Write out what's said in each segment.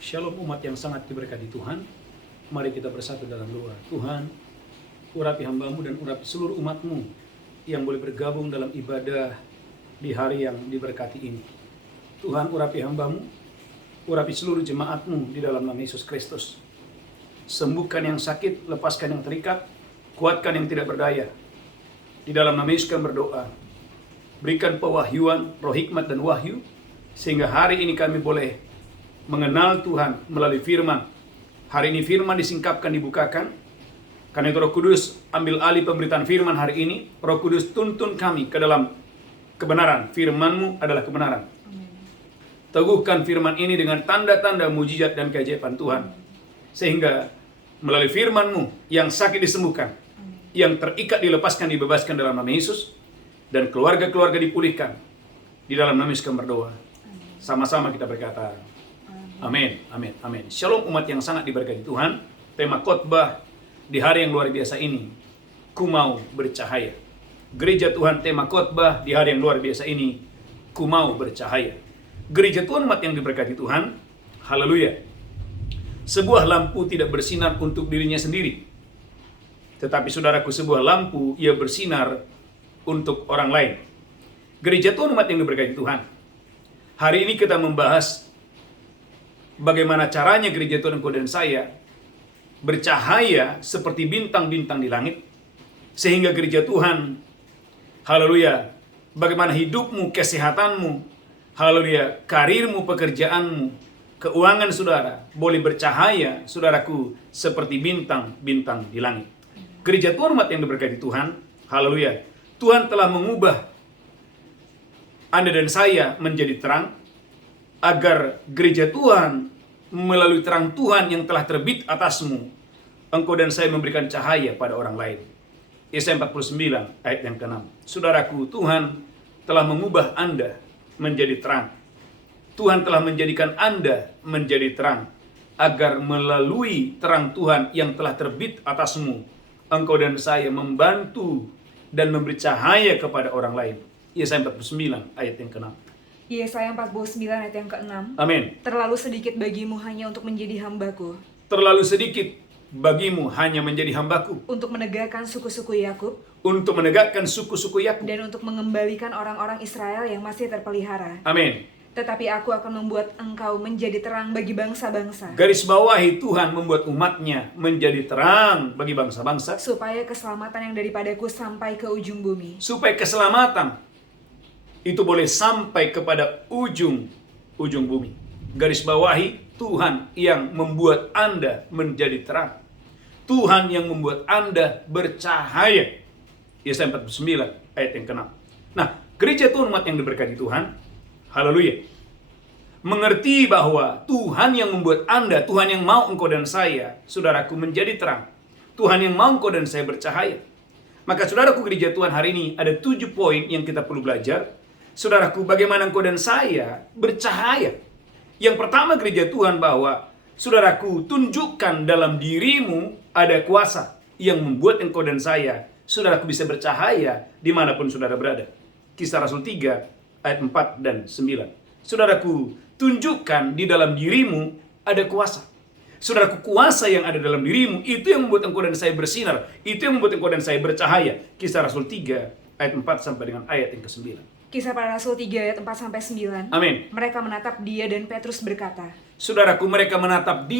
Shalom umat yang sangat diberkati Tuhan. Mari kita bersatu dalam doa. Tuhan, urapi hamba-Mu dan urapi seluruh umat-Mu yang boleh bergabung dalam ibadah di hari yang diberkati ini. Tuhan, urapi hamba-Mu, urapi seluruh jemaat-Mu di dalam nama Yesus Kristus. Sembuhkan yang sakit, lepaskan yang terikat, kuatkan yang tidak berdaya. Di dalam nama Yesus kami berdoa. Berikan pewahyuan, roh hikmat dan wahyu, sehingga hari ini kami boleh mengenal Tuhan melalui firman. Hari ini firman disingkapkan, dibukakan. Karena itu Roh Kudus ambil alih pemberitaan firman hari ini. Roh Kudus tuntun kami ke dalam kebenaran. Firman-Mu adalah kebenaran. Teguhkan firman ini dengan tanda-tanda, mujizat dan keajaiban Tuhan. Sehingga melalui firman-Mu yang sakit disembuhkan, yang terikat dilepaskan, dibebaskan dalam nama Yesus, dan keluarga-keluarga dipulihkan. Di dalam nama Yesus kami berdoa. Sama-sama kita berkata, amin, amin, amin. Shalom umat yang sangat diberkati Tuhan. Tema khotbah di hari yang luar biasa ini, ku mau bercahaya. Gereja Tuhan, tema khotbah di hari yang luar biasa ini, ku mau bercahaya. Gereja Tuhan umat yang diberkati Tuhan, haleluya. Sebuah lampu tidak bersinar untuk dirinya sendiri. Tetapi saudaraku, sebuah lampu ia bersinar untuk orang lain. Gereja Tuhan umat yang diberkati Tuhan. Hari ini kita membahas bagaimana caranya gereja Tuhan engkau dan saya bercahaya seperti bintang-bintang di langit. Sehingga gereja Tuhan, haleluya, bagaimana hidupmu, kesehatanmu, haleluya, karirmu, pekerjaanmu, keuangan saudara, boleh bercahaya, saudaraku, seperti bintang-bintang di langit. Gereja Tuhan umat yang diberkati Tuhan, haleluya, Tuhan telah mengubah Anda dan saya menjadi terang, agar gereja Tuhan melalui terang Tuhan yang telah terbit atasmu, engkau dan saya memberikan cahaya pada orang lain. Yesaya 49 ayat yang ke-6. Saudaraku, Tuhan telah mengubah Anda menjadi terang. Tuhan telah menjadikan Anda menjadi terang, agar melalui terang Tuhan yang telah terbit atasmu, engkau dan saya membantu dan memberi cahaya kepada orang lain. Yesaya 49 ayat yang ke-6. Yesaya 49 ayat yang ke-6. Amin. Terlalu sedikit bagimu hanya untuk menjadi hambaku, Terlalu sedikit bagimu hanya menjadi hambaku, untuk menegakkan suku-suku Yakub, untuk menegakkan suku-suku Yakub. dan untuk mengembalikan orang-orang Israel yang masih terpelihara. Amin. Tetapi aku akan membuat engkau menjadi terang bagi bangsa-bangsa, Garis bawahi, Tuhan membuat umatnya menjadi terang bagi bangsa-bangsa, supaya keselamatan yang daripadaku sampai ke ujung bumi. supaya keselamatan itu boleh sampai kepada ujung bumi. Garis bawahi, Tuhan yang membuat Anda menjadi terang. Tuhan yang membuat Anda bercahaya. Yesaya 49 ayat yang ke-6. Nah, gereja Tuhan umat yang diberkati Tuhan, haleluya, mengerti bahwa Tuhan yang membuat Anda, Tuhan yang mau engkau dan saya, saudaraku, menjadi terang. Tuhan yang mau engkau dan saya bercahaya. Maka saudaraku, gereja Tuhan, hari ini ada 7 poin yang kita perlu belajar. Saudaraku, bagaimana engkau dan saya bercahaya. Yang pertama, gereja Tuhan, bahwa saudaraku, tunjukkan dalam dirimu ada kuasa yang membuat engkau dan saya, saudaraku, bisa bercahaya dimanapun saudara berada. Kisah Rasul 3 ayat 4 dan 9. Saudaraku, tunjukkan di dalam dirimu ada kuasa. Saudaraku, kuasa yang ada dalam dirimu, itu yang membuat engkau dan saya bersinar. Itu yang membuat engkau dan saya bercahaya. Kisah Rasul 3 ayat 4 sampai dengan ayat yang ke-9. Kisah Para Rasul 3 ayat 4-9. Amin. Mereka menatap dia dan Petrus berkata, Saudaraku, mereka menatap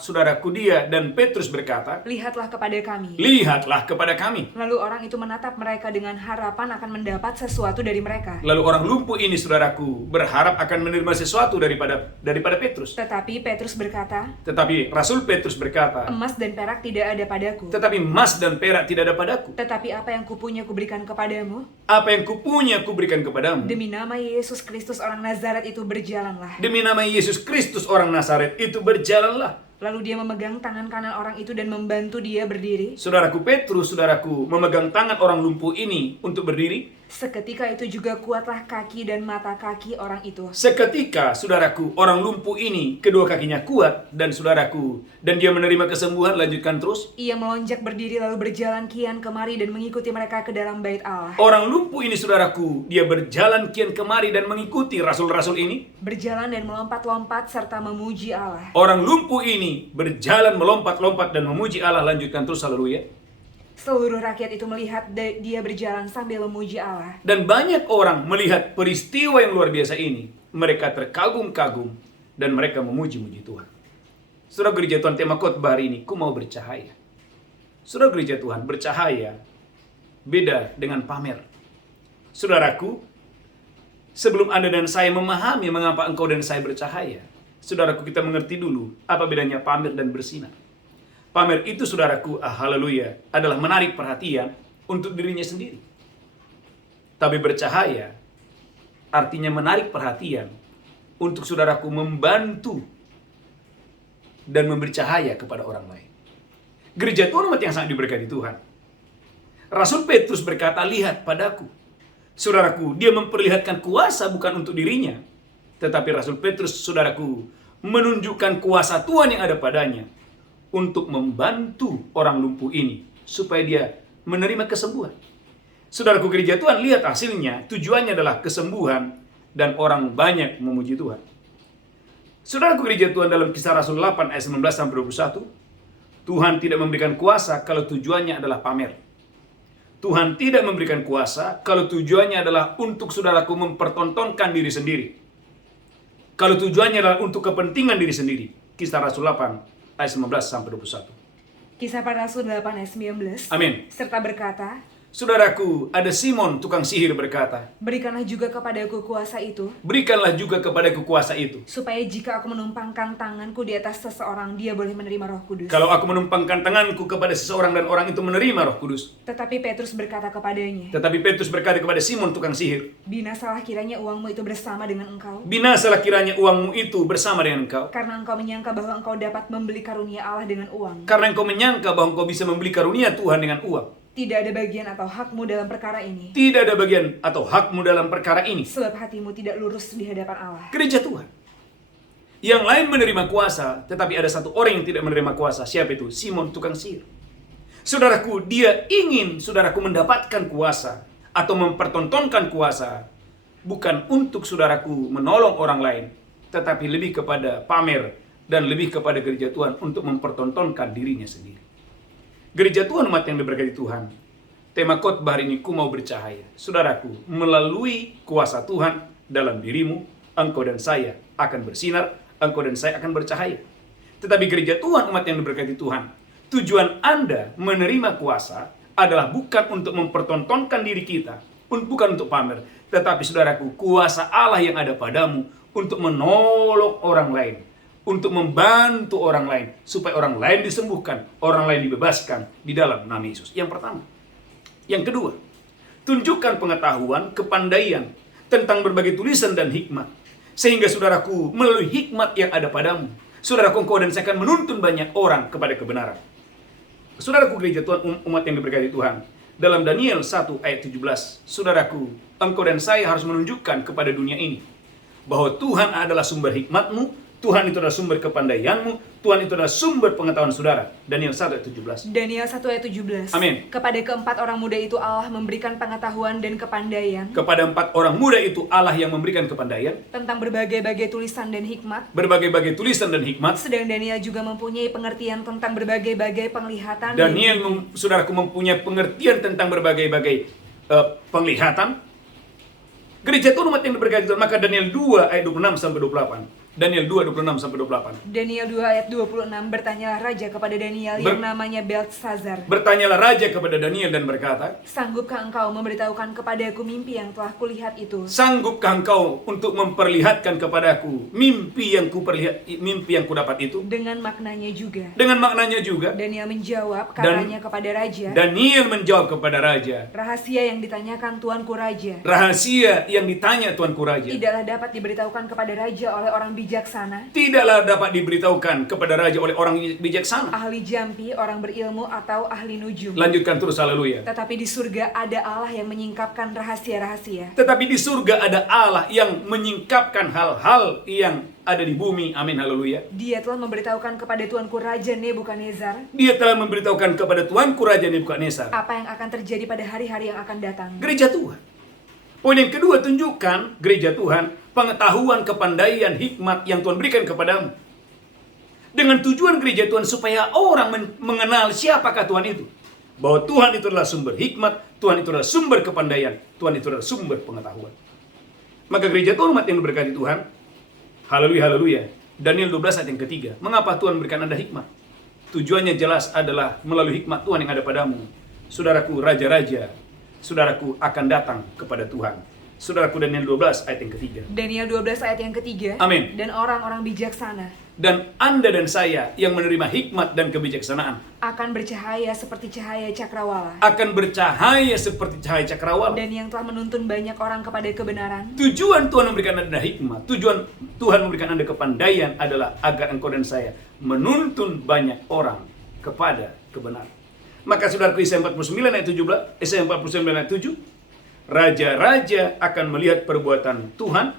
saudaraku dia, dan Petrus berkata, lihatlah kepada kami. lihatlah kepada kami. Lalu orang itu menatap mereka dengan harapan akan mendapat sesuatu dari mereka. Lalu orang lumpuh ini, saudaraku, berharap akan menerima sesuatu daripada Petrus. Tetapi Petrus berkata, Tetapi Rasul Petrus berkata, emas dan perak tidak ada padaku, tetapi emas dan perak tidak ada padaku. tetapi apa yang kupunya kuberikan kepadamu. Apa yang kupunya kuberikan kepadamu. Demi nama Yesus Kristus orang Nazaret itu berjalanlah. Demi nama Yesus Kristus orang Nazaret itu berjalanlah. Lalu dia memegang tangan kanan orang itu dan membantu dia berdiri. Saudaraku, Petrus, saudaraku, memegang tangan orang lumpuh ini untuk berdiri. Seketika itu juga kuatlah kaki dan mata kaki orang itu. Seketika, saudaraku, orang lumpuh ini kedua kakinya kuat dan saudaraku, dan dia menerima kesembuhan. Lanjutkan terus. Ia melonjak berdiri lalu berjalan kian kemari dan mengikuti mereka ke dalam bait Allah. Orang lumpuh ini, saudaraku, dia berjalan kian kemari dan mengikuti rasul-rasul ini. Berjalan dan melompat-lompat serta memuji Allah. Orang lumpuh ini berjalan melompat-lompat dan memuji Allah. Lanjutkan terus, haleluya. Seluruh rakyat itu melihat dia berjalan sambil memuji Allah. Dan banyak orang melihat peristiwa yang luar biasa ini. Mereka terkagum-kagum dan mereka memuji-muji Tuhan. Saudara gereja Tuhan, tema khotbah hari ini, ku mau bercahaya. Saudara gereja Tuhan, bercahaya beda dengan pamer. Saudaraku, sebelum Anda dan saya memahami mengapa engkau dan saya bercahaya, saudaraku, kita mengerti dulu apa bedanya pamer dan bersinar. Pamer itu, saudaraku, haleluya, adalah menarik perhatian untuk dirinya sendiri. Tapi bercahaya artinya menarik perhatian untuk, saudaraku, membantu dan memberi cahaya kepada orang lain. Gereja Tuhan, umat yang sangat diberkati Tuhan. Rasul Petrus berkata, lihat padaku. Saudaraku, dia memperlihatkan kuasa bukan untuk dirinya. Tetapi Rasul Petrus, saudaraku, menunjukkan kuasa Tuhan yang ada padanya untuk membantu orang lumpuh ini supaya dia menerima kesembuhan. Saudaraku gereja Tuhan, lihat hasilnya, tujuannya adalah kesembuhan dan orang banyak memuji Tuhan. Saudaraku gereja Tuhan, dalam Kisah Rasul 8 ayat 19 sampai 21, Tuhan tidak memberikan kuasa kalau tujuannya adalah pamer. Tuhan tidak memberikan kuasa kalau tujuannya adalah untuk, saudaraku, mempertontonkan diri sendiri. Kalau tujuannya adalah untuk kepentingan diri sendiri. Kisah Rasul 8 ayat 19 sampai 21. Kisah para Rasul 8 ayat 19. Amin. Serta berkata, saudaraku, ada Simon tukang sihir berkata, berikanlah juga kepadaku kuasa itu, berikanlah juga kepadaku kuasa itu, supaya jika aku menumpangkan tanganku di atas seseorang, dia boleh menerima Roh Kudus. Kalau aku menumpangkan tanganku kepada seseorang dan orang itu menerima Roh Kudus. Tetapi Petrus berkata kepadanya, kepada Simon tukang sihir, binasalah kiranya uangmu itu bersama dengan engkau. Binasalah kiranya uangmu itu bersama dengan engkau. Karena engkau menyangka bahwa engkau dapat membeli karunia Allah dengan uang. Karena engkau menyangka bahwa engkau bisa membeli karunia Tuhan dengan uang. Tidak ada bagian atau hakmu dalam perkara ini. Tidak ada bagian atau hakmu dalam perkara ini. Sebab hatimu tidak lurus di hadapan Allah. Gereja Tuhan, yang lain menerima kuasa, tetapi ada satu orang yang tidak menerima kuasa. Siapa itu? Simon tukang sihir. Saudaraku, dia ingin, saudaraku, mendapatkan kuasa atau mempertontonkan kuasa, bukan untuk, saudaraku, menolong orang lain, tetapi lebih kepada pamer dan lebih kepada gereja Tuhan untuk mempertontonkan dirinya sendiri. Gereja Tuhan, umat yang diberkati Tuhan, tema khotbah hari ini, ku mau bercahaya. Saudaraku, melalui kuasa Tuhan dalam dirimu, engkau dan saya akan bersinar, engkau dan saya akan bercahaya. Tetapi gereja Tuhan, umat yang diberkati Tuhan, tujuan Anda menerima kuasa adalah bukan untuk mempertontonkan diri kita, bukan untuk pamer, tetapi, saudaraku, kuasa Allah yang ada padamu untuk menolong orang lain, untuk membantu orang lain, supaya orang lain disembuhkan, orang lain dibebaskan di dalam nama Yesus. Yang pertama. Yang kedua, tunjukkan pengetahuan, kepandaian tentang berbagai tulisan dan hikmat. Sehingga, saudaraku, melalui hikmat yang ada padamu, saudaraku, engkau dan saya akan menuntun banyak orang kepada kebenaran. Saudaraku gereja Tuhan, umat yang diberkati Tuhan, dalam Daniel 1 ayat 17, saudaraku, engkau dan saya harus menunjukkan kepada dunia ini bahwa Tuhan adalah sumber hikmatmu, Tuhan itu adalah sumber kepandaianmu, Tuhan itu adalah sumber pengetahuan saudara. Daniel 1 ayat 17. Daniel 1 ayat 17. Amin. Kepada keempat orang muda itu Allah memberikan pengetahuan dan kepandaian. Kepada 4 orang muda itu Allah yang memberikan kepandaian tentang berbagai-bagai tulisan dan hikmat. Berbagai-bagai tulisan dan hikmat. Sedang Daniel juga mempunyai pengertian tentang berbagai-bagai penglihatan. Daniel, saudaraku, mempunyai pengertian tentang berbagai-bagai penglihatan. Gereja Tuhan, umat yang diberkati Tuhan, maka Daniel 2 ayat 26 sampai 28. Daniel 2, 26 sampai 28. Daniel 2 ayat 26, bertanyalah raja kepada Daniel yang namanya Beltsazar. Bertanyalah raja kepada Daniel dan berkata, sanggupkah engkau memberitahukan kepadaku mimpi yang telah kulihat itu? Sanggupkah engkau untuk memperlihatkan kepadaku mimpi yang kudapat itu? Dengan maknanya juga. Dengan maknanya juga. Daniel menjawab katanya kepada raja. Daniel menjawab kepada raja. Rahasia yang ditanyakan tuanku raja. Rahasia yang ditanya tuanku raja. Tidaklah dapat diberitahukan kepada raja oleh orang bijak bijaksana, tidaklah dapat diberitahukan kepada raja oleh orang bijaksana. ahli jampi, orang berilmu, atau ahli nujum. Lanjutkan terus, haleluya. Tetapi di surga ada Allah yang menyingkapkan rahasia-rahasia. Tetapi di surga ada Allah yang menyingkapkan hal-hal yang ada di bumi. Amin, haleluya. Dia telah memberitahukan kepada tuanku Raja Nebukadnezar Dia telah memberitahukan kepada tuanku Raja Nebukadnezar apa yang akan terjadi pada hari-hari yang akan datang. gereja Tuhan. Poin yang kedua, tunjukkan gereja Tuhan pengetahuan, kepandaian, hikmat yang Tuhan berikan kepadamu. Dengan tujuan gereja Tuhan supaya orang mengenal siapakah Tuhan itu. Bahwa Tuhan itu adalah sumber hikmat, Tuhan itu adalah sumber kepandaian, Tuhan itu adalah sumber pengetahuan. Maka gereja Tuhan, umat yang diberkati Tuhan, haleluya, haleluya. Daniel 12 ayat yang ketiga. Mengapa Tuhan memberikan Anda hikmat? Tujuannya jelas adalah melalui hikmat Tuhan yang ada padamu. Saudaraku, raja-raja, saudaraku akan datang kepada Tuhan. Saudaraku, Daniel 12 ayat yang ketiga. Daniel 12 ayat yang ketiga. Amin. Dan orang-orang bijaksana Dan Anda dan saya yang menerima hikmat dan kebijaksanaan akan bercahaya seperti cahaya cakrawala. akan bercahaya seperti cahaya cakrawala. Dan yang telah menuntun banyak orang kepada kebenaran. Tujuan Tuhan memberikan Anda hikmat, tujuan Tuhan memberikan Anda kepandaian adalah agar engkau dan saya menuntun banyak orang kepada kebenaran. Maka saudaraku, Yesaya 49 ayat 17, Yesaya 49 ayat 7, raja-raja akan melihat perbuatan Tuhan,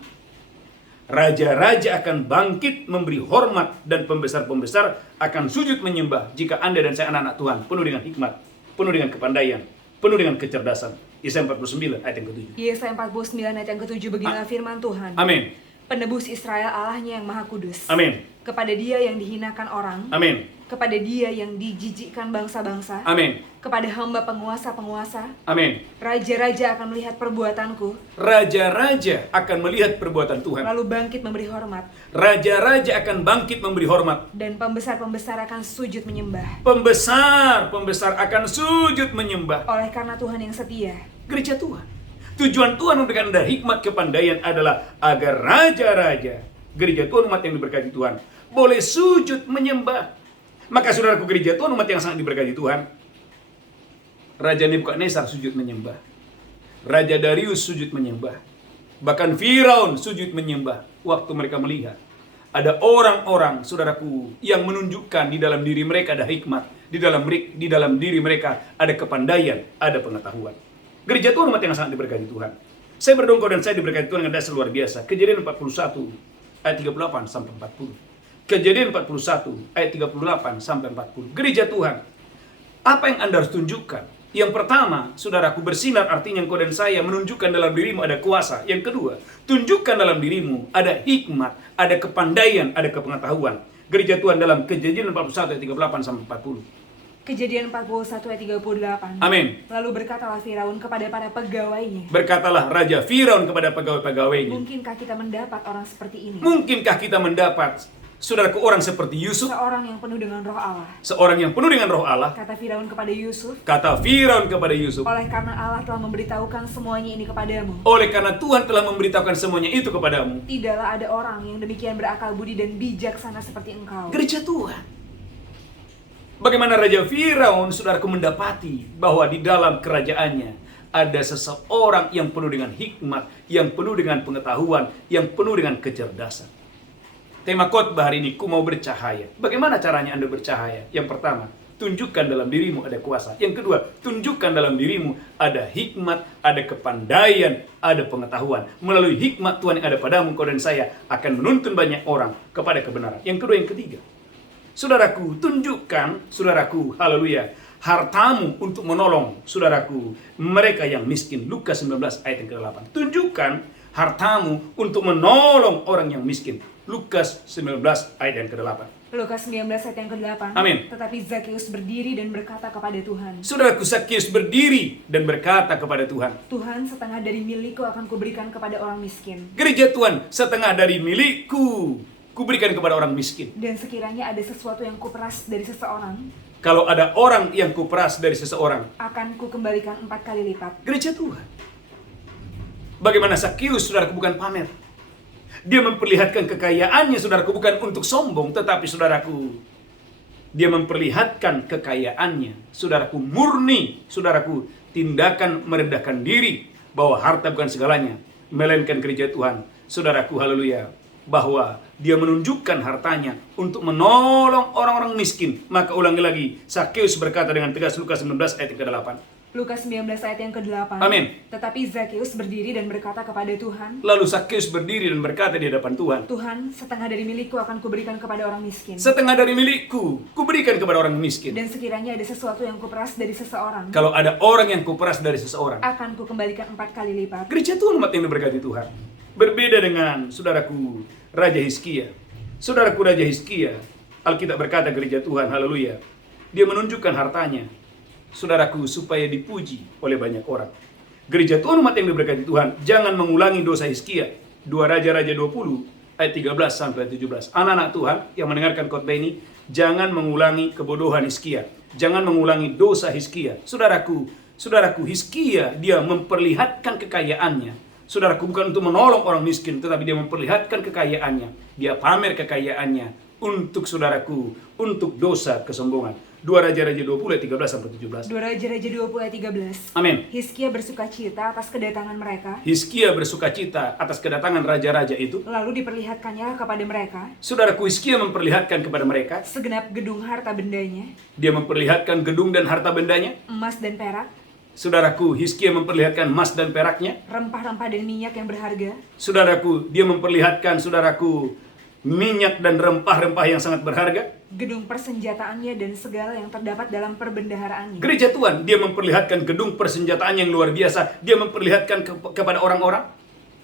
raja-raja akan bangkit memberi hormat, dan pembesar-pembesar akan sujud menyembah jika Anda dan saya anak-anak Tuhan penuh dengan hikmat, penuh dengan kepandaian, penuh dengan kecerdasan. Yesaya 49 ayat yang ke-7. Yesaya 49 ayat yang ke-7, beginilah firman Tuhan. Amin. Penebus Israel Allahnya yang maha kudus. Amin. Kepada dia yang dihinakan orang. Amin. Kepada dia yang dijijikkan bangsa-bangsa. Amin. Kepada hamba penguasa-penguasa. Amin. Raja-raja akan melihat perbuatanku. Raja-raja akan melihat perbuatan Tuhan. Lalu bangkit memberi hormat. Raja-raja akan bangkit memberi hormat. Dan pembesar-pembesar akan sujud menyembah. Pembesar-pembesar akan sujud menyembah. Oleh karena Tuhan yang setia. Gereja Tuhan. Tujuan Tuhan memberikan Anda hikmat, kepandaian adalah agar raja-raja, gereja Tuhan, umat yang diberkati Tuhan, boleh sujud menyembah. Maka saudaraku, gereja Tuhan, umat yang sangat diberkati Tuhan, Raja Nebukadnezar sujud menyembah, Raja Darius sujud menyembah, bahkan Firaun sujud menyembah. Waktu mereka melihat ada orang-orang, saudaraku, yang menunjukkan di dalam diri mereka ada hikmat, di dalam diri mereka ada kepandaian, ada pengetahuan. Gereja Tuhan, umat yang sangat diberkati Tuhan, saya berdoa dan saya diberkati Tuhan dengan dasar luar biasa. Kejadian 41 ayat 38 sampai 40. Kejadian 41 ayat 38 sampai 40. Gereja Tuhan, apa yang Anda harus tunjukkan? Yang pertama, saudaraku, bersinar artinya engkau dan saya menunjukkan dalam dirimu ada kuasa. Yang kedua, tunjukkan dalam dirimu ada hikmat, ada kepandaian, ada kepengetahuan. Gereja Tuhan dalam Kejadian 41 ayat 38 sampai 40. Kejadian 41 ayat 38. Amin. Lalu berkatalah Firaun kepada para pegawainya. Berkatalah Raja Firaun kepada pegawai-pegawainya. Mungkinkah kita mendapat orang seperti ini? Mungkinkah kita mendapat, saudaraku, orang seperti Yusuf? Seorang yang penuh dengan roh Allah. Seorang yang penuh dengan roh Allah. Kata Firaun kepada Yusuf. Kata Firaun kepada Yusuf. Oleh karena Allah telah memberitahukan semuanya ini kepadamu. Oleh karena Tuhan telah memberitahukan semuanya itu kepadamu. Tidaklah ada orang yang demikian berakal budi dan bijaksana seperti engkau. Gereja Tuhan. Bagaimana Raja Firaun, saudaraku, mendapati bahwa di dalam kerajaannya ada seseorang yang penuh dengan hikmat, yang penuh dengan pengetahuan, yang penuh dengan kecerdasan. Tema khotbah hari ini, ku mau bercahaya. Bagaimana caranya Anda bercahaya? Yang pertama, tunjukkan dalam dirimu ada kuasa. Yang kedua, tunjukkan dalam dirimu ada hikmat, ada kepandaian, ada pengetahuan. Melalui hikmat Tuhan yang ada padamu, kau dan saya akan menuntun banyak orang kepada kebenaran. Yang kedua, yang ketiga, saudaraku, tunjukkan, saudaraku, haleluya, hartamu untuk menolong, saudaraku, mereka yang miskin. Lukas 19 ayat yang ke-8. Tunjukkan hartamu untuk menolong orang yang miskin. Lukas 19 ayat yang ke-8. Lukas 19 ayat yang ke-8. Amin. Tetapi Zakeus berdiri dan berkata kepada Tuhan. Saudaraku, Zakeus berdiri dan berkata kepada Tuhan, Tuhan, setengah dari milikku akan kuberikan kepada orang miskin. Gereja Tuhan, setengah dari milikku kuberikan kepada orang miskin. Dan sekiranya ada sesuatu yang kuperas dari seseorang, Kalau ada orang yang kuperas dari seseorang, akan kukembalikan 4 kali lipat. gereja Tuhan. Bagaimana Zakeus, saudaraku, bukan pamer. Dia memperlihatkan kekayaannya, saudaraku, bukan untuk sombong, tetapi saudaraku, dia memperlihatkan kekayaannya, saudaraku, murni, saudaraku, tindakan merendahkan diri, bahwa harta bukan segalanya, melainkan gereja Tuhan. Saudaraku, haleluya, bahwa dia menunjukkan hartanya untuk menolong orang-orang miskin. Maka ulangi lagi, Zakheus berkata dengan tegas, Lukas 19 ayat yang ke-8. Lukas 19 ayat yang ke-8. Amin. Tetapi Zakheus berdiri dan berkata kepada Tuhan, Lalu Zakheus berdiri dan berkata di hadapan Tuhan, Tuhan, setengah dari milikku akan kuberikan kepada orang miskin. setengah dari milikku kuberikan kepada orang miskin. Dan sekiranya ada sesuatu yang kuperas dari seseorang, Kalau ada orang yang kuperas dari seseorang, akan kukembalikan 4 kali lipat. gereja Tuhan umat yang diberkati Tuhan. Berbeda dengan saudaraku Raja Hizkia. Saudaraku Raja Hizkia, Alkitab berkata gereja Tuhan, haleluya, dia menunjukkan hartanya, saudaraku, supaya dipuji oleh banyak orang. Gereja Tuhan umat yang diberkati Tuhan, jangan mengulangi dosa Hizkia. 2 Raja-Raja 20 ayat 13 sampai 17. Anak-anak Tuhan yang mendengarkan khotbah ini, jangan mengulangi kebodohan Hizkia. Jangan mengulangi dosa Hizkia. Saudaraku, Hizkia dia memperlihatkan kekayaannya. Saudaraku, bukan untuk menolong orang miskin, tetapi dia memperlihatkan kekayaannya. Dia pamer kekayaannya untuk saudaraku, untuk dosa kesombongan. 2 Raja-Raja 20 ayat 13 sampai 17. 2 Raja-Raja 20 ayat 13. Amin. Hizkia bersukacita atas kedatangan mereka, Hizkia bersukacita atas kedatangan raja-raja itu. lalu diperlihatkannya kepada mereka Saudaraku, Hizkia memperlihatkan kepada mereka, segenap gedung harta bendanya, dia memperlihatkan gedung dan harta bendanya. emas dan perak, Saudaraku, Hizkia memperlihatkan emas dan peraknya. rempah-rempah dan minyak yang berharga, Saudaraku, dia memperlihatkan, saudaraku, minyak dan rempah-rempah yang sangat berharga. gedung persenjataannya dan segala yang terdapat dalam perbendaharaannya. Gereja Tuhan, dia memperlihatkan gedung persenjataan yang luar biasa. Dia memperlihatkan kepada orang-orang.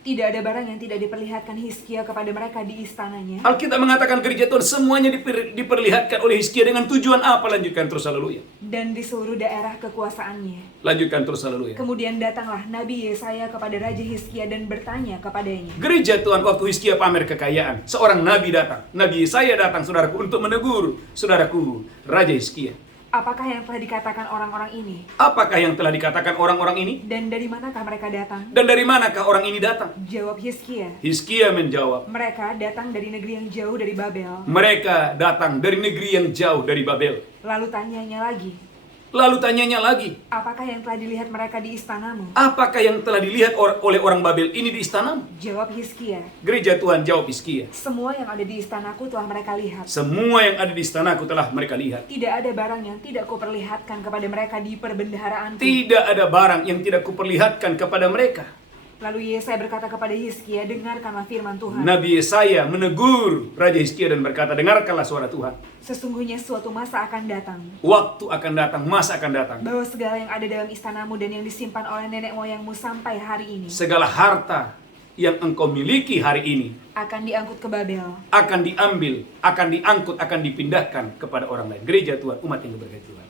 Tidak ada barang yang tidak diperlihatkan Hizkia kepada mereka di istananya. Alkitab mengatakan gereja Tuhan semuanya diperlihatkan oleh Hizkia dengan tujuan apa? Lanjutkan terus, haleluya. Dan di seluruh daerah kekuasaannya. Lanjutkan terus, haleluya. Kemudian datanglah Nabi Yesaya kepada Raja Hizkia dan bertanya kepadanya. Gereja Tuhan waktu Hizkia pamer kekayaan, seorang nabi datang. Nabi Yesaya datang, saudaraku, untuk menegur, saudaraku, Raja Hizkia. Apakah yang telah dikatakan orang-orang ini? Apakah yang telah dikatakan orang-orang ini? Dan dari manakah mereka datang? Dan dari manakah orang ini datang? Jawab Hizkia. Hizkia menjawab, Mereka datang dari negeri yang jauh dari Babel. mereka datang dari negeri yang jauh dari Babel. Lalu tanyanya lagi, Lalu tanyanya lagi, apakah yang telah dilihat mereka di istanamu? apakah yang telah dilihat oleh orang Babel ini di istanamu? Jawab Hizkia, Gereja Tuhan jawab Hizkia, semua yang ada di istanaku telah mereka lihat. semua yang ada di istanaku telah mereka lihat. Tidak ada barang yang tidak kuperlihatkan kepada mereka di perbendaharaanku. Tidak ada barang yang tidak kuperlihatkan kepada mereka. Lalu Yesaya berkata kepada Hizkia, dengarkanlah firman Tuhan. Nabi Yesaya menegur Raja Hizkia dan berkata, dengarkanlah suara Tuhan. Sesungguhnya suatu masa akan datang, Waktu akan datang, masa akan datang. bahwa segala yang ada dalam istanamu dan yang disimpan oleh nenek moyangmu sampai hari ini Segala harta yang engkau miliki hari ini akan diangkut ke Babel. akan diambil, akan diangkut, akan dipindahkan kepada orang lain. Gereja Tuhan, umat yang diberkati Tuhan.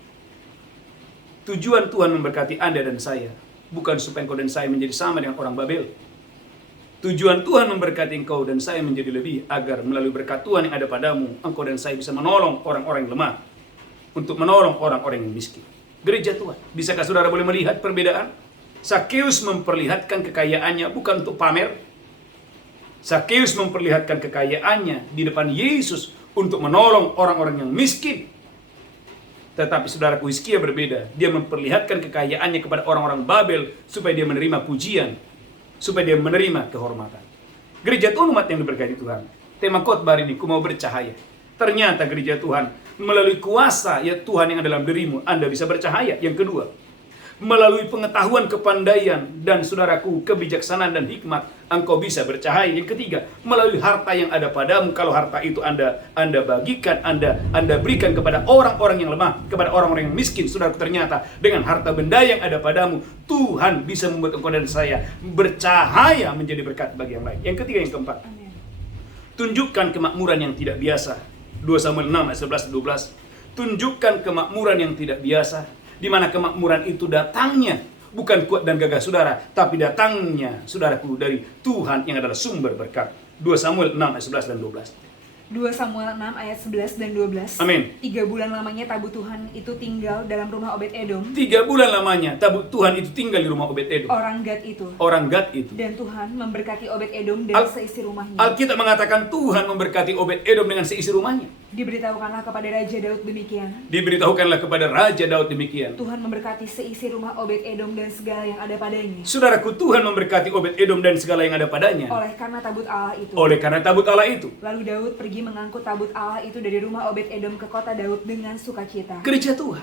Tujuan Tuhan memberkati Anda dan saya bukan supaya engkau dan saya menjadi sama dengan orang Babel. Tujuan Tuhan memberkati engkau dan saya menjadi lebih, agar melalui berkat Tuhan yang ada padamu, engkau dan saya bisa menolong orang-orang yang lemah, untuk menolong orang-orang yang miskin. Gereja Tuhan, bisakah saudara boleh melihat perbedaan? Zakheus memperlihatkan kekayaannya bukan untuk pamer. Zakheus memperlihatkan kekayaannya di depan Yesus untuk menolong orang-orang yang miskin. Tetapi saudaraku, Hizkia berbeda. Dia memperlihatkan kekayaannya kepada orang-orang Babel supaya dia menerima pujian, supaya dia menerima kehormatan. Gereja Tuhan umat yang diberkati Tuhan. Tema khotbah hari ini, ku mau bercahaya. Ternyata gereja Tuhan, melalui kuasa ya Tuhan yang ada dalam dirimu, Anda bisa bercahaya. Yang kedua, melalui pengetahuan, kepandaian, dan saudaraku, kebijaksanaan dan hikmat, engkau bisa bercahaya. Yang ketiga, melalui harta yang ada padamu. Kalau harta itu Anda bagikan, Anda berikan kepada orang-orang yang lemah, kepada orang-orang yang miskin, saudaraku, ternyata dengan harta benda yang ada padamu, Tuhan bisa membuat engkau dan saya bercahaya menjadi berkat bagi yang lain. Yang ketiga, yang keempat, Amin. tunjukkan kemakmuran yang tidak biasa. 2 Samuel 6 ayat 11-12. Tunjukkan kemakmuran yang tidak biasa, di mana kemakmuran itu datangnya bukan kuat dan gagah saudara, tapi datangnya, saudaraku, dari Tuhan yang adalah sumber berkat. 2 Samuel 6 ayat 11 dan 12. 2 Samuel 6 ayat 11 dan 12. Amin. 3 bulan lamanya tabut Tuhan itu tinggal dalam rumah Obed-Edom, 3 bulan lamanya tabut Tuhan itu tinggal di rumah Obed-Edom, orang Gad itu. orang Gad itu. Dan Tuhan memberkati Obed-Edom dan seisi rumahnya. Alkitab mengatakan Tuhan memberkati Obed-Edom dengan seisi rumahnya. Diberitahukanlah kepada Raja Daud demikian. Diberitahukanlah kepada Raja Daud demikian. Tuhan memberkati seisi rumah Obed-Edom dan segala yang ada padanya. Saudaraku, Tuhan memberkati Obed-Edom dan segala yang ada padanya. Oleh karena tabut Allah itu. Oleh karena tabut Allah itu. Lalu Daud pergi mengangkut tabut Allah itu dari rumah Obed-Edom ke kota Daud dengan sukacita. Gereja Tuhan.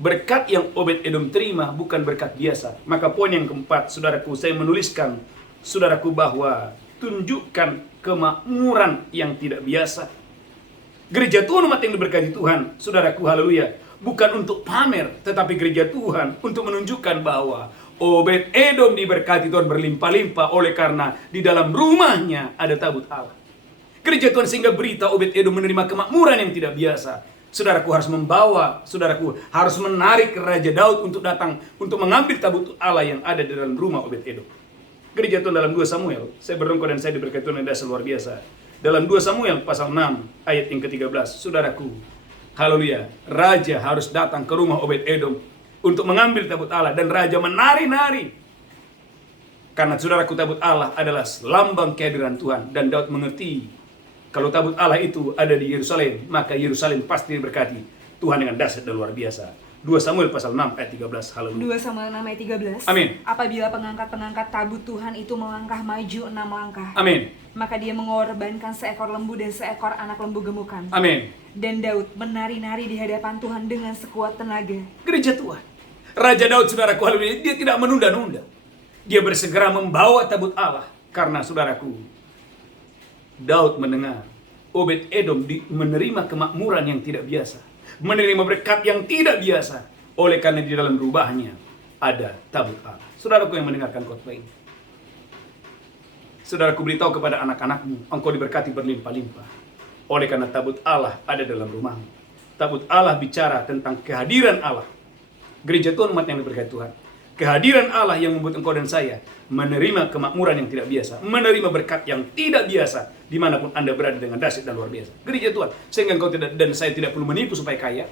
Berkat yang Obed-Edom terima bukan berkat biasa. Maka poin yang keempat, saudaraku, saya menuliskan, saudaraku, bahwa tunjukkan kemakmuran yang tidak biasa. Gereja Tuhan, umat yang diberkati Tuhan, saudaraku, haleluya, bukan untuk pamer, tetapi gereja Tuhan untuk menunjukkan bahwa Obed-Edom diberkati Tuhan berlimpah-limpah oleh karena di dalam rumahnya ada tabut Allah. Gereja Tuhan sehingga berita Obed-Edom menerima kemakmuran yang tidak biasa. Saudaraku harus membawa, saudaraku harus menarik Raja Daud untuk datang untuk mengambil tabut Allah yang ada di dalam rumah Obed-Edom. Gereja Tuhan dalam 2 Samuel, saya berdoa dan saya diberkati Tuhan yang dasar luar biasa. Dalam 2 Samuel pasal 6 ayat yang ke-13, saudaraku, haleluya, raja harus datang ke rumah Obed-Edom untuk mengambil tabut Allah, dan raja menari-nari. Karena saudaraku, tabut Allah adalah lambang kehadiran Tuhan, dan Daud mengerti kalau tabut Allah itu ada di Yerusalem, maka Yerusalem pasti diberkati Tuhan dengan dahsyat dan luar biasa. 2 Samuel pasal 6 ayat 13. Haleluya. 2 Samuel 6 ayat 13. Amin. Apabila pengangkat-pengangkat tabut Tuhan itu melangkah maju 6 langkah, Amin. maka dia mengorbankan seekor lembu dan seekor anak lembu gemukan. Amin. Dan Daud menari-nari di hadapan Tuhan dengan sekuat tenaga. Gereja Tuhan, Raja Daud, saudaraku, haleluya, dia tidak menunda-nunda. Dia bersegera membawa tabut Allah. Karena saudaraku, Daud mendengar Obed-Edom menerima kemakmuran yang tidak biasa, menerima berkat yang tidak biasa, oleh karena di dalam rubahnya ada tabut Allah. Saudaraku yang mendengarkan khotbah ini, saudaraku, beritahu kepada anak-anakmu, engkau diberkati berlimpah-limpah oleh karena tabut Allah ada dalam rumahmu. Tabut Allah bicara tentang kehadiran Allah. Gereja Tuhan, umat yang diberkati Tuhan, kehadiran Allah yang membuat engkau dan saya menerima kemakmuran yang tidak biasa, menerima berkat yang tidak biasa dimanapun Anda berada dengan dahsyat dan luar biasa. Gereja Tuhan, sehingga engkau tidak dan saya tidak perlu menipu supaya kaya.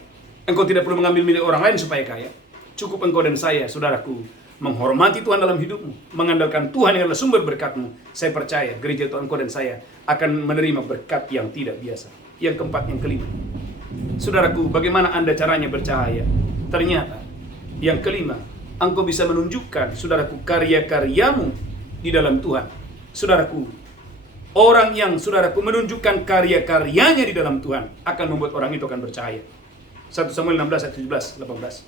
Engkau tidak perlu mengambil milik orang lain supaya kaya. Cukup engkau dan saya, saudaraku, menghormati Tuhan dalam hidupmu, mengandalkan Tuhan yang adalah sumber berkatmu. Saya percaya gereja Tuhan, engkau dan saya akan menerima berkat yang tidak biasa. Yang keempat, yang kelima, saudaraku, bagaimana Anda caranya bercahaya? Ternyata yang kelima, engkau bisa menunjukkan, saudaraku, karya-karyamu di dalam Tuhan. Saudaraku, orang yang, saudaraku, menunjukkan karya-karyanya di dalam Tuhan akan membuat orang itu akan bercahaya. 1 Samuel 16 ayat 17, 18.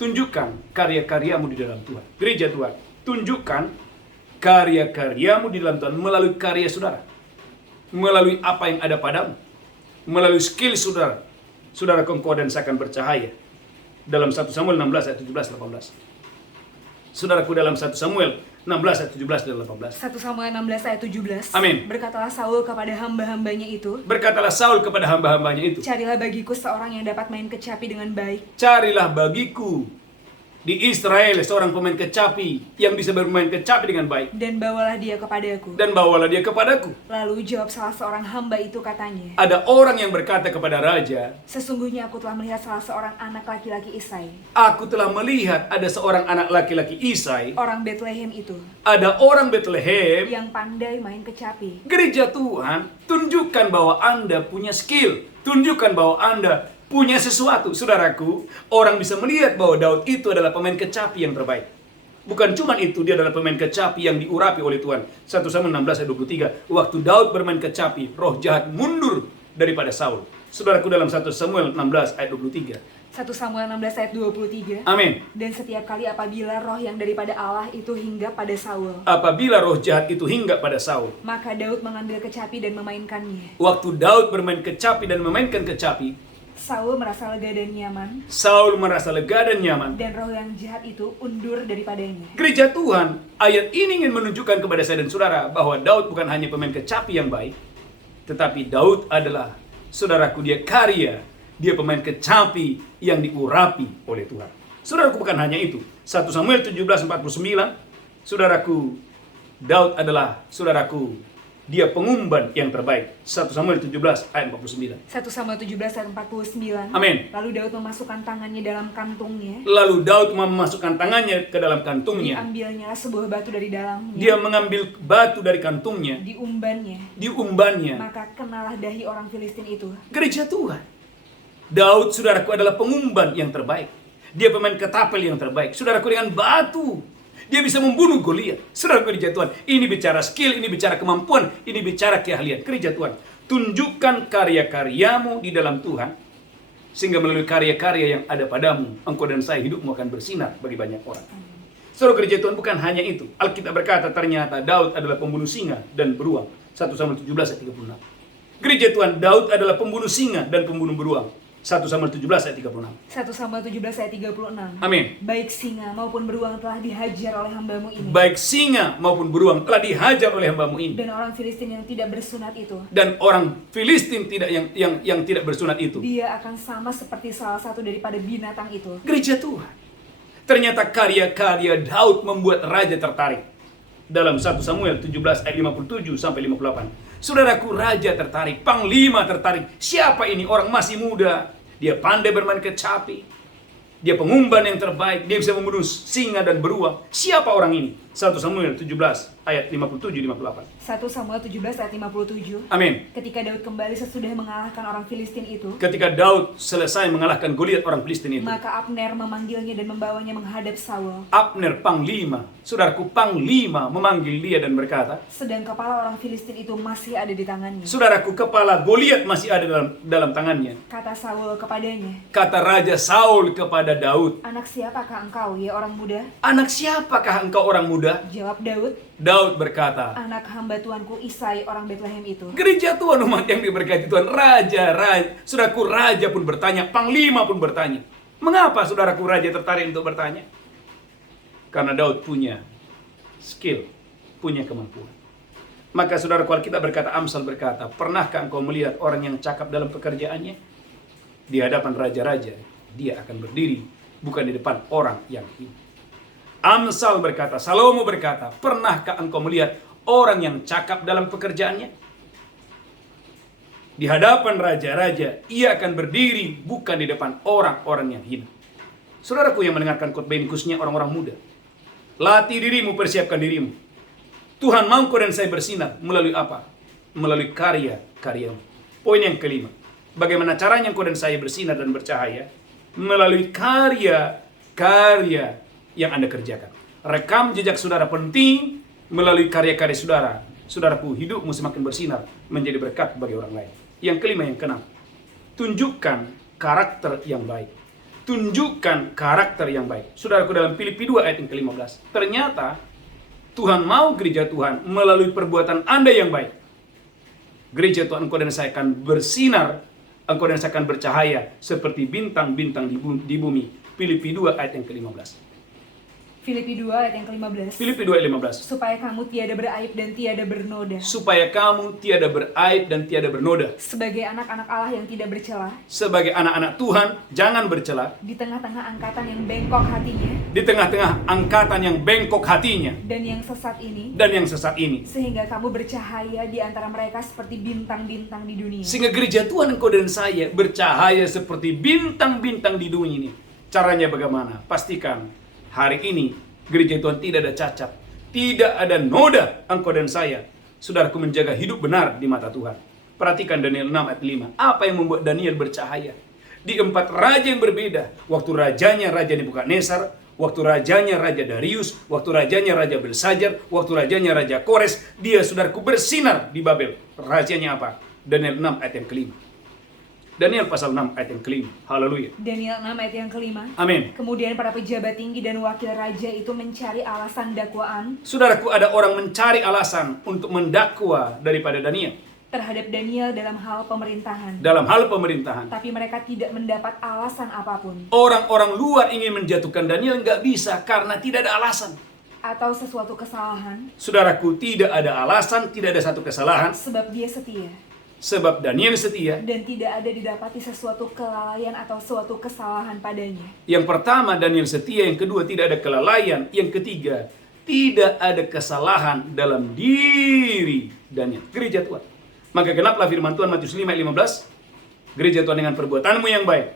Tunjukkan karya-karyamu di dalam Tuhan. Gereja Tuhan, tunjukkan karya-karyamu di dalam Tuhan melalui karya saudara, melalui apa yang ada padamu, melalui skill saudara. Saudara, engkau dan saya akan bercahaya. Dalam 1 Samuel 16 ayat 17, 18. Saudaraku, dalam 1 Samuel 16 ayat 17 dan 18. 1 Samuel 16 ayat 17. Amin. Berkatalah Saul kepada hamba-hambanya itu. Berkatalah Saul kepada hamba-hambanya itu. Carilah bagiku seorang yang dapat main kecapi dengan baik. Carilah bagiku di Israel seorang pemain kecapi yang bisa bermain kecapi dengan baik. Dan bawalah dia kepadaku. Dan bawalah dia kepadaku. Lalu jawab salah seorang hamba itu, katanya, Ada orang yang berkata kepada raja, sesungguhnya aku telah melihat salah seorang anak laki-laki Isai, aku telah melihat ada seorang anak laki-laki Isai, orang Bethlehem itu, ada orang Bethlehem yang pandai main kecapi. Gereja Tuhan, tunjukkan bahwa Anda punya skill. Tunjukkan bahwa Anda punya sesuatu. Saudaraku, orang bisa melihat bahwa Daud itu adalah pemain kecapi yang terbaik. Bukan cuma itu, dia adalah pemain kecapi yang diurapi oleh Tuhan. 1 Samuel 16 ayat 23. Waktu Daud bermain kecapi, roh jahat mundur daripada Saul. Saudaraku, dalam 1 Samuel 16 ayat 23. 1 Samuel 16 ayat 23. Amin. Dan setiap kali apabila roh yang daripada Allah itu hinggap pada Saul, Apabila roh jahat itu hinggap pada Saul, maka Daud mengambil kecapi dan memainkannya. waktu Daud bermain kecapi dan memainkan kecapi, Saul merasa lega dan nyaman, Saul merasa lega dan nyaman. dan roh yang jahat itu undur daripadanya. Gereja Tuhan, ayat ini ingin menunjukkan kepada saya dan saudara bahwa Daud bukan hanya pemain kecapi yang baik, tetapi Daud adalah, saudaraku, dia karya, dia pemain kecapi yang diurapi oleh Tuhan. Saudaraku, bukan hanya itu. 1 Samuel 17:49, saudaraku, Daud adalah, saudaraku, Dia pengumban yang terbaik. 1 Samuel 17 ayat 49. 1 Samuel 17 ayat 49. Amin. Lalu Daud memasukkan tangannya dalam kantungnya. Lalu Daud memasukkan tangannya ke dalam kantungnya. Diambilnya sebuah batu dari dalamnya. Dia mengambil batu dari kantungnya. Diumbannya. Maka kenalah dahi orang Filistin itu. Gereja Tuhan. Daud, saudaraku, adalah pengumban yang terbaik. Dia pemain ketapel yang terbaik. Saudaraku, dengan batu dia bisa membunuh Goliat. Saudaraku, gereja Tuhan, ini bicara skill, ini bicara kemampuan, ini bicara keahlian. Gereja Tuhan, tunjukkan karya-karyamu di dalam Tuhan, sehingga melalui karya-karya yang ada padamu, engkau dan saya, hidupmu akan bersinar bagi banyak orang. Saudara, gereja Tuhan, bukan hanya itu. Alkitab berkata ternyata Daud adalah pembunuh singa dan beruang. 1 Samuel 17 ayat 36. Gereja Tuhan, Daud adalah pembunuh singa dan pembunuh beruang. 1 Samuel 17 ayat 36. 1 Samuel 17 ayat 36. Amin. Baik singa maupun beruang telah dihajar oleh hambamu ini. Baik singa maupun beruang telah dihajar oleh hambamu ini. Dan orang Filistin yang tidak bersunat itu. Dan orang Filistin tidak yang tidak bersunat itu. Dia akan sama seperti salah satu daripada binatang itu. Gereja Tuhan. Ternyata karya-karya Daud membuat raja tertarik. Dalam 1 Samuel 17 ayat 57 sampai 58. Saudaraku, raja tertarik, panglima tertarik. Siapa ini? Orang masih muda. Dia pandai bermain kecapi. Dia pengumban yang terbaik. Dia bisa membunuh singa dan beruang. Siapa orang ini? 1 Samuel 17 ayat 57-58. 1 Samuel 17 ayat 57. Amin. Ketika Daud kembali sesudah mengalahkan orang Filistin itu. Ketika Daud selesai mengalahkan Goliat orang Filistin itu. Maka Abner memanggilnya dan membawanya menghadap Saul. Abner panglima. Saudaraku, panglima memanggil dia dan berkata. Sedang kepala orang Filistin itu masih ada di tangannya. Saudaraku, kepala Goliat masih ada dalam tangannya. Kata Saul kepadanya. Kata Raja Saul kepada Daud. Anak siapakah engkau, ya orang muda? Anak siapakah engkau, orang muda? Jawab Daud. Daud berkata. Anak hamba Tuanku Isai orang Betlehem itu. Gereja Tuhan, umat yang diberkati Tuhan. Raja. Saudaraku, raja pun bertanya. Panglima pun bertanya. Mengapa saudaraku raja tertarik untuk bertanya? Karena Daud punya skill, punya kemampuan. Maka saudaraku, Alkitab berkata, Amsal berkata, pernahkah engkau melihat orang yang cakap dalam pekerjaannya? Di hadapan raja-raja, dia akan berdiri, bukan di depan orang yang hina. Amsal berkata, Salomo berkata, pernahkah engkau melihat orang yang cakap dalam pekerjaannya? Di hadapan raja-raja, ia akan berdiri, bukan di depan orang-orang yang hina. Saudaraku yang mendengarkan khotbah ini, khususnya orang-orang muda, latih dirimu, persiapkan dirimu. Tuhan mau kau dan saya bersinar melalui apa? Melalui karya-karyamu. Poin yang kelima, bagaimana caranya kau dan saya bersinar dan bercahaya? Melalui karya-karya yang Anda kerjakan. Rekam jejak saudara penting melalui karya-karya saudara. Saudaraku, hidupmu semakin bersinar, menjadi berkat bagi orang lain. Yang kelima, yang keenam, tunjukkan karakter yang baik. Tunjukkan karakter yang baik. Saudaraku, dalam Filipi 2 ayat yang ke-15, ternyata Tuhan mau gereja Tuhan melalui perbuatan Anda yang baik. Gereja Tuhan, engkau dan saya akan bersinar, engkau dan saya akan bercahaya seperti bintang-bintang di bumi. Filipi 2 ayat yang ke-15. Filipi 2 ayat yang ke-15. Filipi 2 ayat 15. Supaya kamu tiada beraib dan tiada bernoda. Supaya kamu tiada beraib dan tiada bernoda. Sebagai anak-anak Allah yang tidak bercela. Sebagai anak-anak Tuhan, jangan bercela. Di tengah-tengah angkatan yang bengkok hatinya. Di tengah-tengah angkatan yang bengkok hatinya. Dan yang sesat ini. Dan yang sesat ini. Sehingga kamu bercahaya di antara mereka seperti bintang-bintang di dunia. Sehingga gereja Tuhan, engkau dan saya bercahaya seperti bintang-bintang di dunia ini. Caranya bagaimana? Pastikan hari ini gereja Tuhan tidak ada cacat, tidak ada noda. Engkau dan saya, saudaraku, menjaga hidup benar di mata Tuhan. Perhatikan Daniel 6 ayat 5. Apa yang membuat Daniel bercahaya? Di 4 raja yang berbeda. Waktu rajanya Raja Nebukadnezar, waktu rajanya Raja Darius, waktu rajanya Raja Belsajar, waktu rajanya Raja Kores, dia, saudaraku, bersinar di Babel. Rahasianya apa? Daniel 6 ayat yang kelima. Daniel pasal 6 ayat yang kelima. Haleluya. Daniel 6 ayat yang kelima. Amin. Kemudian para pejabat tinggi dan wakil raja itu mencari alasan dakwaan. Saudaraku, ada orang mencari alasan untuk mendakwa daripada Daniel. Terhadap Daniel dalam hal pemerintahan. Dalam hal pemerintahan. Tapi mereka tidak mendapat alasan apapun. Orang-orang luar ingin menjatuhkan Daniel, nggak bisa karena tidak ada alasan. Atau sesuatu kesalahan. Saudaraku, tidak ada alasan, tidak ada satu kesalahan. Sebab dia setia. Sebab Daniel setia. Dan tidak ada didapati sesuatu kelalaian atau suatu kesalahan padanya. Yang pertama, Daniel setia. Yang kedua, tidak ada kelalaian. Yang ketiga, tidak ada kesalahan dalam diri Daniel, gereja Tuhan. Maka genaplah firman Tuhan Matius 5 ayat 15, gereja Tuhan dengan perbuatanmu yang baik,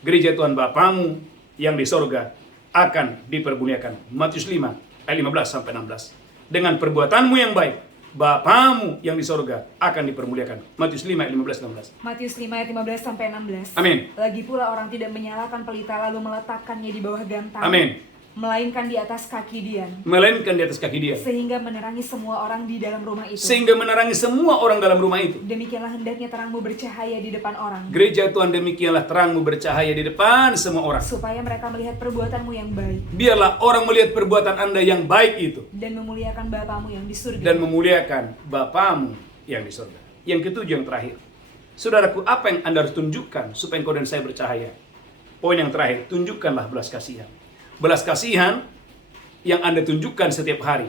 gereja Tuhan Bapamu yang di sorga akan dipermuliakan. Matius 5 ayat 15 sampai 16. Dengan perbuatanmu yang baik, Bapamu yang di sorga akan dipermuliakan. Matius 5 ayat 15 16. Matius 5 ayat 15 sampai 16. Amin. Lagi pula orang tidak menyalakan pelita lalu meletakkannya di bawah gantang. Amin. Melainkan di atas kaki Dian. Melainkan di atas kaki dia. Sehingga menerangi semua orang di dalam rumah itu. Sehingga menerangi semua orang dalam rumah itu. Demikianlah hendaknya terangmu bercahaya di depan orang. Gereja Tuhan, demikianlah terangmu bercahaya di depan semua orang. Supaya mereka melihat perbuatanmu yang baik. Biarlah orang melihat perbuatan Anda yang baik itu. Dan memuliakan Bapamu yang di surga. Dan memuliakan Bapamu yang di surga. Yang ketujuh, yang terakhir. Saudaraku, apa yang Anda harus tunjukkan supaya engkau dan saya bercahaya? Poin yang terakhir, tunjukkanlah belas kasihan. Belas kasihan yang Anda tunjukkan setiap hari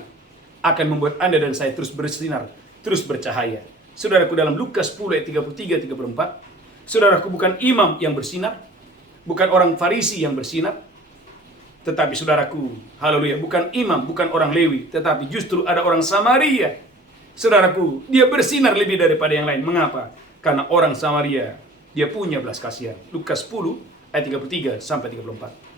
akan membuat Anda dan saya terus bersinar, terus bercahaya. Saudaraku, dalam Lukas 10 ayat 33-34, saudaraku, bukan imam yang bersinar, bukan orang Farisi yang bersinar, tetapi saudaraku, haleluya, bukan imam, bukan orang Lewi, tetapi justru ada orang Samaria. Saudaraku, dia bersinar lebih daripada yang lain. Mengapa? Karena orang Samaria, dia punya belas kasihan. Lukas 10 ayat 33 sampai 34.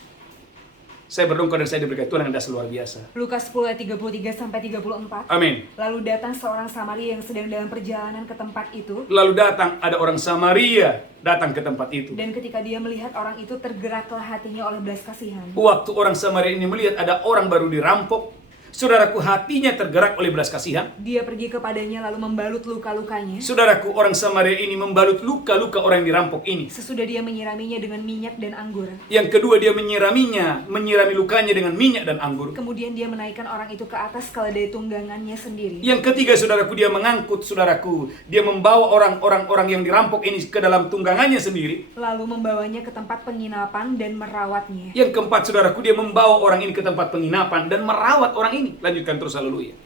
Saya berdoa dan saya diberkati Tuhan dengan dasar luar biasa. Lukas 10 ayat 33 sampai 34. Amin. Lalu datang seorang Samaria yang sedang dalam perjalanan ke tempat itu. Lalu datang ada orang Samaria datang ke tempat itu. Dan ketika dia melihat orang itu, tergeraklah hatinya oleh belas kasihan. Waktu orang Samaria ini melihat ada orang baru dirampok, saudaraku, hatinya tergerak oleh belas kasihan. Dia pergi kepadanya lalu membalut luka-lukanya. Saudaraku, orang Samaria ini membalut luka-luka orang yang dirampok ini. Sesudah dia menyiraminya dengan minyak dan anggur. Yang kedua, dia menyirami lukanya dengan minyak dan anggur. Kemudian dia menaikkan orang itu ke atas keledai tunggangannya sendiri. Yang ketiga, saudaraku, dia mengangkut, saudaraku, dia membawa orang yang dirampok ini ke dalam tunggangannya sendiri. Lalu membawanya ke tempat penginapan dan merawatnya. Yang keempat, saudaraku, dia membawa orang ini ke tempat penginapan dan merawat orang ini. Lanjutkan terus, haleluya.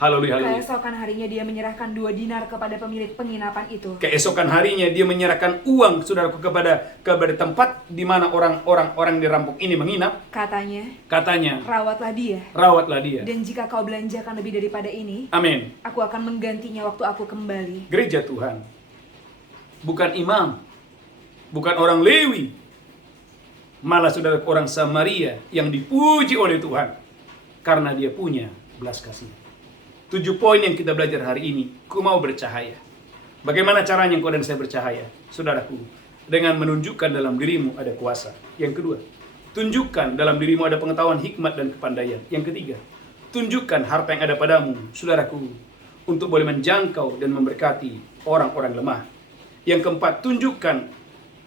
Haleluya, haleluya. Keesokan harinya dia menyerahkan 2 dinar kepada pemilik penginapan itu. Keesokan harinya dia menyerahkan uang, saudaraku, kepada tempat di mana orang dirampok ini menginap. Katanya, rawatlah dia. Rawatlah dia. Dan jika kau belanjakan lebih daripada ini, amin, aku akan menggantinya waktu aku kembali. Gereja Tuhan, bukan imam, bukan orang Lewi, malah saudara orang Samaria yang dipuji oleh Tuhan karena dia punya belas kasihan. 7 poin yang kita belajar hari ini. Ku mau bercahaya. Bagaimana caranya engkau dan saya bercahaya? Saudaraku, dengan menunjukkan dalam dirimu ada kuasa. Yang kedua, tunjukkan dalam dirimu ada pengetahuan, hikmat, dan kepandaian. Yang ketiga, tunjukkan harta yang ada padamu, saudaraku, untuk boleh menjangkau dan memberkati orang-orang lemah. Yang keempat, tunjukkan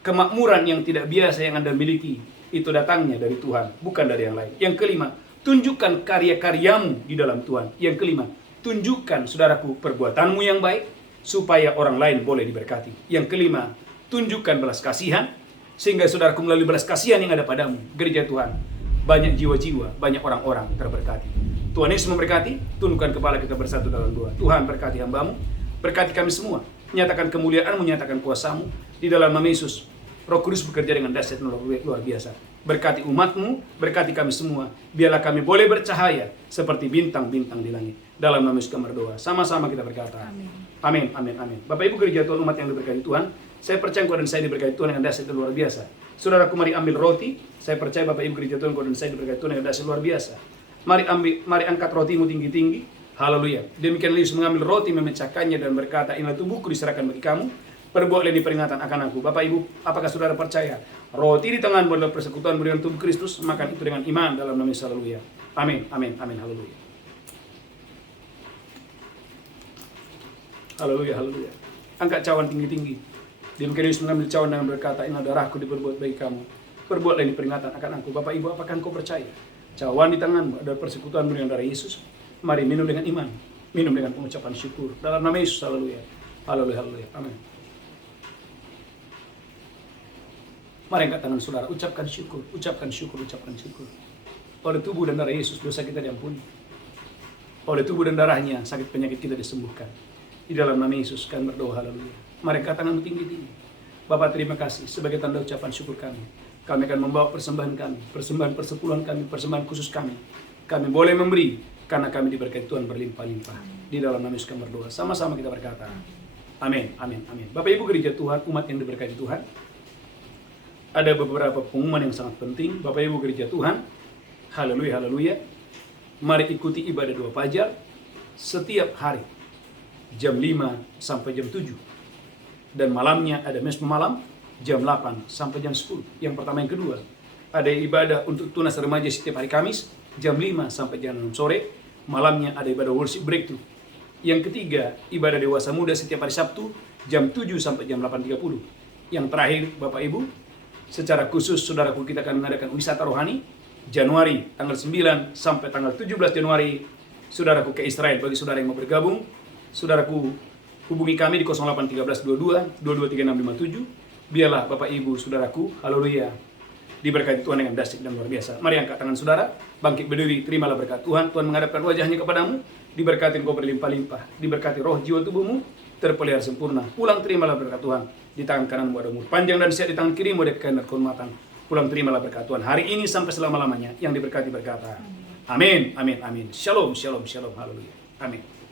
kemakmuran yang tidak biasa yang Anda miliki. Itu datangnya dari Tuhan, bukan dari yang lain. Yang kelima, tunjukkan karya-karyamu di dalam Tuhan. Yang kelima, tunjukkan, saudaraku, perbuatanmu yang baik, supaya orang lain boleh diberkati. Yang kelima, tunjukkan belas kasihan, sehingga saudaraku melalui belas kasihan yang ada padamu, gereja Tuhan, banyak jiwa-jiwa, banyak orang-orang terberkati. Tuhan Yesus memberkati. Tundukkan kepala kita bersatu dalam doa. Tuhan, berkati hambamu, berkati kami semua. Nyatakan kemuliaan-Mu, nyatakan kuasa-Mu di dalam nama Yesus. Roh Kudus bekerja dengan dahsyat luar biasa. Berkati umat-Mu, berkati kami semua. Biarlah kami boleh bercahaya seperti bintang-bintang di langit. Dalam nama Yesus kami berdoa. Sama-sama kita berkata. Amin. Amin, amin, amin. Bapak Ibu gereja Tuhan, umat yang diberkati Tuhan, saya percaya engkau dan saya diberkati Tuhan dengan dahsyat luar biasa. Saudaraku, mari ambil roti. Saya percaya Bapak Ibu gereja Tuhan, engkau dan saya diberkati Tuhan dengan dahsyat luar biasa. Mari angkat rotimu tinggi-tinggi. Haleluya. Demikian Yesus mengambil roti, memecahkannya dan berkata, inilah tubuhku diserahkan bagi kamu. Perbuatlah ini peringatan akan aku. Bapak Ibu, apakah saudara percaya? Roti di tanganmu adalah persekutuan dengan tubuh Kristus. Makan itu dengan iman dalam nama Yesus. Haleluya. Amin, amin, amin. Haleluya. Haleluya, haleluya. Angkat cawan tinggi-tinggi. Demikian Yesus mengambil cawan dan berkata, inilah darahku diperbuat bagi kamu. Perbuatlah ini peringatan akan aku. Bapak Ibu, apakah engkau percaya? Cawan di tanganmu adalah persekutuan dengan darah Yesus. Mari minum dengan iman. Minum dengan pengucapan syukur. Dalam nama Yesus, haleluya. Haleluya, haleluya. Amin. Mari angkat tangan saudara, ucapkan syukur, ucapkan syukur, ucapkan syukur. Oleh tubuh dan darah Yesus, dosa kita diampuni. Oleh tubuh dan darahnya, sakit penyakit kita disembuhkan. Di dalam nama Yesus, kami berdoa, haleluya. Mari angkat tanganmu tinggi-tinggi. Bapak, terima kasih sebagai tanda ucapan syukur kami. Kami akan membawa persembahan kami, persembahan persepuluhan kami, persembahan khusus kami. kami boleh memberi karena kami diberkati Tuhan berlimpah-limpah. Di dalam nama Yesus kami berdoa. Sama-sama kita berkata, amin, amin, amin. Bapak Ibu gereja Tuhan, umat yang diberkati Tuhan, ada beberapa pengumuman yang sangat penting. Bapak Ibu gereja Tuhan, haleluya, haleluya. Mari ikuti ibadah 2 Fajar setiap hari, jam 5 sampai jam 7. Dan malamnya ada mes malam, jam 8 sampai jam 10. Yang pertama, yang kedua, ada ibadah untuk tunas remaja setiap hari Kamis, jam 5 sampai jam 6 sore. Malamnya ada ibadah worship breakthrough. Yang ketiga, ibadah dewasa muda setiap hari Sabtu, jam 7 sampai jam 8.30. Yang terakhir, Bapak Ibu, secara khusus saudaraku kita akan mengadakan wisata rohani, Januari, tanggal 9 sampai tanggal 17 Januari, saudaraku ke Israel. Bagi saudara yang mau bergabung, saudaraku hubungi kami di 081322 223657. Biarlah Bapak Ibu saudaraku, haleluya, diberkati Tuhan dengan dahsyat dan luar biasa. Mari angkat tangan saudara, bangkit berdiri, terimalah berkat Tuhan. Tuhan menghadapkan wajahnya kepadamu, diberkati engkau berlimpah-limpah, diberkati roh jiwa tubuhmu, terpelihara sempurna. Pulang terimalah berkat Tuhan. Di tangan kananmu ada umur panjang dan sehat, di tangan kirimu ada kekayaan dan kehormatan. Pulang terimalah berkat Tuhan hari ini sampai selama-lamanya. Yang diberkati berkata, amin, amin, amin. Shalom, shalom, shalom, haleluya. Amin.